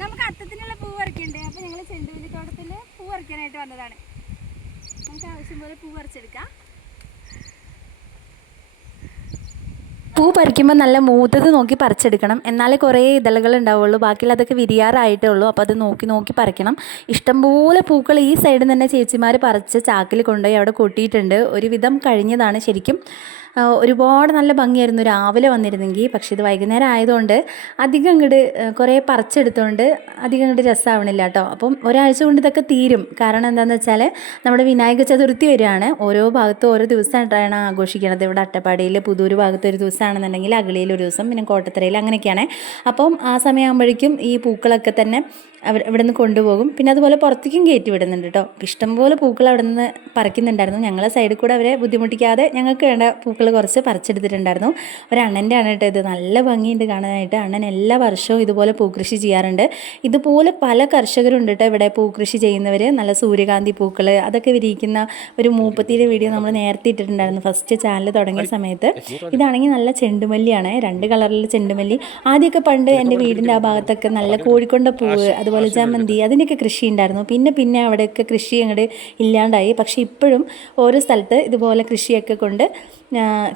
നമുക്ക് അത്തത്തിനുള്ള പൂ പറിക്കണ്ടേ? അപ്പോൾ ഞങ്ങൾ ചെണ്ടുമല്ലിത്തോട്ടത്തിൽ പൂ പറിക്കാനായിട്ട് വന്നതാണ്. നമുക്ക് ആവശ്യം പോലെ പൂ പറിച്ചെടുക്കാം. പൂ പറിക്കുമ്പോൾ നല്ല മൂത്തത് നോക്കി പറിച്ചെടുക്കണം. എന്നാലേ കുറേ ഇതളുകൾ ഉണ്ടാവുള്ളൂ. ബാക്കിയുള്ള അതൊക്കെ വിരിയാറായിട്ടേ ഉള്ളൂ അപ്പോൾ അത് നോക്കി നോക്കി പറിക്കണം. ഇഷ്ടംപോലെ പൂക്കൾ ഈ സൈഡിൽ തന്നെ ചേച്ചിമാർ പറിച്ച് ചാക്കിൽ കൊണ്ടുപോയി അവിടെ കൊട്ടിയിട്ടുണ്ട്. ഒരുവിധം കഴിഞ്ഞതാണ് ശരിക്കും. ഒരുപാട് നല്ല ഭംഗിയായിരുന്നു. രാവിലെ വന്നിരുന്നെങ്കിൽ. പക്ഷേ ഇത് വൈകുന്നേരം ആയതുകൊണ്ട് അധികം ഇങ്ങോട്ട് കുറേ പറിച്ചെടുത്തുകൊണ്ട് അധികം ഇങ്ങോട്ട് രസമാവണില്ല കേട്ടോ. അപ്പം ഒരാഴ്ച കൊണ്ട് ഇതൊക്കെ തീരും. കാരണം എന്താണെന്ന് വെച്ചാൽ നമ്മുടെ വിനായക ചതുർത്ഥി വരികയാണ്. ഓരോ ഭാഗത്തും ഓരോ ദിവസമായിട്ടാണ് ആഘോഷിക്കുന്നത് ഇവിടെ അട്ടപ്പാടിയിൽ പുതൂർ ഭാഗത്ത് ഒരു ദിവസമാണെന്നുണ്ടെങ്കിൽ അഗളിയിൽ ഒരു ദിവസം പിന്നെ കോട്ടത്തറയിൽ അങ്ങനെയൊക്കെയാണ്. അപ്പം ആ സമയമാകുമ്പോഴേക്കും ഈ പൂക്കളൊക്കെ തന്നെ അവർ ഇവിടെ നിന്ന് കൊണ്ടുപോകും. പിന്നെ അതുപോലെ പുറത്തേക്കും കയറ്റി വിടുന്നുണ്ട് കേട്ടോ. ഇഷ്ടംപോലെ പൂക്കൾ അവിടെ നിന്ന് പറിക്കുന്നുണ്ടായിരുന്നു. ഞങ്ങളെ സൈഡിൽ കൂടെ അവരെ ബുദ്ധിമുട്ടിക്കാതെ ഞങ്ങൾക്ക് വേണ്ട പൂക്കൾ കുറച്ച് പറിച്ചെടുത്തിട്ടുണ്ടായിരുന്നു. ഒരു അണ്ണന്റെ ആണ് കേട്ടോ ഇത്. നല്ല ഭംഗിയുണ്ട് കാണാനായിട്ട്. അണ്ണൻ എല്ലാ വർഷവും ഇതുപോലെ പൂക്കൃഷി ചെയ്യാറുണ്ട്. ഇതുപോലെ പല കർഷകരുണ്ട് കേട്ടോ ഇവിടെ പൂക്കൃഷി ചെയ്യുന്നവർ നല്ല സൂര്യകാന്തി പൂക്കൾ അതൊക്കെ വിരിയിക്കുന്ന ഒരു മൂപ്പത്തിയുടെ വീഡിയോ നമ്മൾ നേരത്തെ ഇട്ടിട്ടുണ്ടായിരുന്നു ഫസ്റ്റ് ചാനൽ തുടങ്ങിയ സമയത്ത്. ഇതാണെങ്കിൽ നല്ല ചെണ്ടുമല്ലിയാണ്. രണ്ട് കളറിലുള്ള ചെണ്ടുമല്ലി. ആദ്യമൊക്കെ പണ്ട് എന്റെ വീടിന്റെ ആ ഭാഗത്തൊക്കെ നല്ല കോഴിക്കൊണ്ട പൂവ് അതുപോലെ ജമന്തി അതിന്റെയൊക്കെ കൃഷി ഉണ്ടായിരുന്നു. പിന്നെ പിന്നെ അവിടെയൊക്കെ കൃഷി അങ്ങോട്ട് ഇല്ലാണ്ടായി. പക്ഷേ ഇപ്പോഴും ഓരോ സ്ഥലത്ത് ഇതുപോലെ കൃഷിയൊക്കെ കൊണ്ട്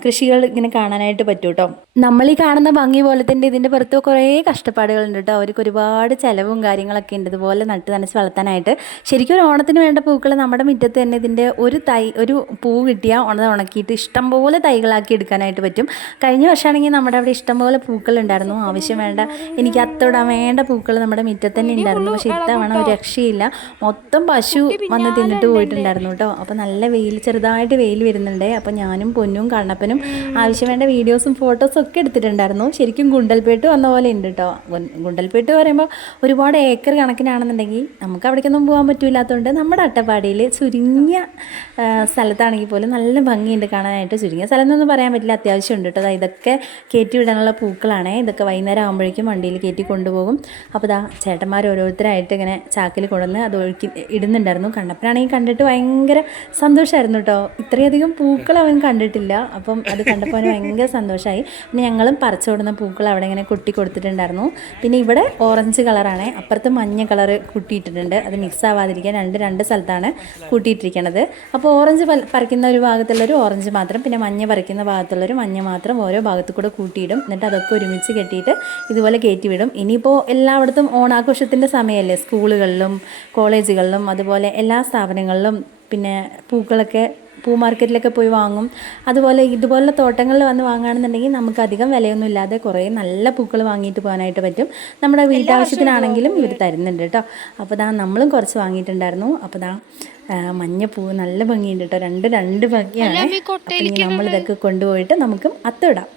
കൃഷികൾ ഇങ്ങനെ കാണാനായിട്ട് പറ്റും കേട്ടോ നമ്മൾ ഈ കാണുന്ന ഭംഗി പോലെ തന്നെ ഇതിന്റെ പുറത്ത് കുറേ കഷ്ടപ്പാടുകളുണ്ട് കേട്ടോ അവർക്ക് ഒരുപാട് ചിലവും കാര്യങ്ങളൊക്കെ ഉണ്ട്. ഇതുപോലെ നട്ട് നനച്ച് വളർത്താനായിട്ട്. ശരിക്കും ഒരു ഓണത്തിന് വേണ്ട പൂക്കൾ നമ്മുടെ മുറ്റത്ത് തന്നെ ഇതിന്റെ ഒരു തൈ ഒരു പൂ കിട്ടിയാൽ ഉണത് ഉണക്കിയിട്ട് ഇഷ്ടംപോലെ തൈകളാക്കി എടുക്കാനായിട്ട് പറ്റും. കഴിഞ്ഞ വർഷമാണെങ്കിൽ നമ്മുടെ അവിടെ ഇഷ്ടംപോലെ പൂക്കൾ ഉണ്ടായിരുന്നു. ആവശ്യം വേണ്ട എനിക്ക് അത്തോടാൻ വേണ്ട പൂക്കൾ നമ്മുടെ മുറ്റത്ത് തന്നെ ഉണ്ടായിരുന്നു. പക്ഷെ ഇത്തവണ ഒരു രക്ഷയില്ല. മൊത്തം പശു വന്ന് തിന്നിട്ട് പോയിട്ടുണ്ടായിരുന്നു കേട്ടോ. അപ്പോൾ നല്ല വെയിൽ ചെറുതായിട്ട് വെയിൽ വരുന്നുണ്ട്. അപ്പോൾ ഞാനും പൊന്നും കണ്ണപ്പനും ആവശ്യം വേണ്ട വീഡിയോസും ഫോട്ടോസും ഒക്കെ എടുത്തിട്ടുണ്ടായിരുന്നു. ശരിക്കും ഗുണ്ടൽപേട്ട് വന്ന പോലെ ഉണ്ട് കേട്ടോ. ഗുണ്ടൽപേട്ട് പറയുമ്പോൾ ഒരുപാട് ഏക്കർ കണക്കിനാണെന്നുണ്ടെങ്കിൽ നമുക്ക് അവിടേക്കൊന്നും പോകാൻ പറ്റില്ലാത്തതുകൊണ്ട് നമ്മുടെ അട്ടപ്പാടിയിൽ ചുരുങ്ങിയ സ്ഥലത്താണെങ്കിൽ പോലും നല്ല ഭംഗിയുണ്ട് കാണാനായിട്ട്. ചുരുങ്ങിയ സ്ഥലം എന്നൊന്നും പറയാൻ പറ്റില്ല. അത്യാവശ്യം ഉണ്ട് കേട്ടോ. ഇതൊക്കെ കയറ്റി വിടാനുള്ള പൂക്കളാണ്. ഇതൊക്കെ വൈകുന്നേരം ആകുമ്പോഴേക്കും വണ്ടിയിൽ കയറ്റി കൊണ്ടുപോകും. അപ്പോൾ ദാ ചേട്ടന്മാർ ഓരോരുത്തരായിട്ട് ഇങ്ങനെ ചാക്കിൽ കൊണ്ടുവന്ന് അത് ഒഴുക്കി ഇടുന്നുണ്ടായിരുന്നു. കണ്ടപ്പോഴാണെങ്കിൽ കണ്ടിട്ട് ഭയങ്കര സന്തോഷമായിരുന്നു കേട്ടോ. ഇത്രയധികം പൂക്കൾ അവൻ കണ്ടിട്ടില്ല. അപ്പം അത് കണ്ടപ്പോൾ അവന് ഭയങ്കര സന്തോഷമായി പിന്നെ ഞങ്ങളും പറിച്ചു കൊടുക്കുന്ന പൂക്കൾ അവിടെ ഇങ്ങനെ കൊട്ടി കൊടുത്തിട്ടുണ്ടായിരുന്നു. പിന്നെ ഇവിടെ ഓറഞ്ച് കളറാണ്. അപ്പുറത്ത് മഞ്ഞ കളർ കൂട്ടിയിട്ടിട്ടുണ്ട്. അത് മിക്സ് ആവാതിരിക്കാൻ രണ്ട് രണ്ട് സ്ഥലത്താണ് കൂട്ടിയിട്ടിരിക്കുന്നത് അപ്പോൾ ഓറഞ്ച് പറിക്കുന്ന ഒരു ഭാഗത്തുള്ളൊരു ഓറഞ്ച് മാത്രം പിന്നെ മഞ്ഞ പറിക്കുന്ന ഭാഗത്തുള്ളൊരു മഞ്ഞ മാത്രം ഓരോ ഭാഗത്തു കൂടെ കൂട്ടിയിടും. എന്നിട്ട് അതൊക്കെ ഒരുമിച്ച് കെട്ടിയിട്ട് ഇതുപോലെ കയറ്റി വിടും. ഇനിയിപ്പോൾ എല്ലായിടത്തും ഓണാഘോഷത്തിന്റെ സമയമല്ലേ സ്കൂളുകളിലും കോളേജുകളിലും അതുപോലെ എല്ലാ സ്ഥാപനങ്ങളിലും പിന്നെ പൂക്കളൊക്കെ പൂ മാർക്കറ്റിലൊക്കെ പോയി വാങ്ങും. അതുപോലെ ഇതുപോലെ തോട്ടങ്ങളിൽ വന്ന് വാങ്ങുകയാണെന്നുണ്ടെങ്കിൽ നമുക്ക് അധികം വിലയൊന്നും ഇല്ലാതെ കുറേ നല്ല പൂക്കൾ വാങ്ങിയിട്ട് പോകാനായിട്ട് പറ്റും. നമ്മുടെ വീട്ടാവശ്യത്തിനാണെങ്കിലും ഇവർ തരുന്നുണ്ട് കേട്ടോ. അപ്പോൾ ദാ നമ്മളും കുറച്ച് വാങ്ങിയിട്ടുണ്ടായിരുന്നു. അപ്പോൾ ദാ ആ, മഞ്ഞപ്പൂ നല്ല ഭംഗിയുണ്ട് കേട്ടോ. രണ്ട് രണ്ട് ഭംഗിയാണ്. നമ്മൾ ഇതൊക്കെ നമ്മളിതൊക്കെ കൊണ്ടുപോയിട്ട് നമുക്കും അത്തിടാം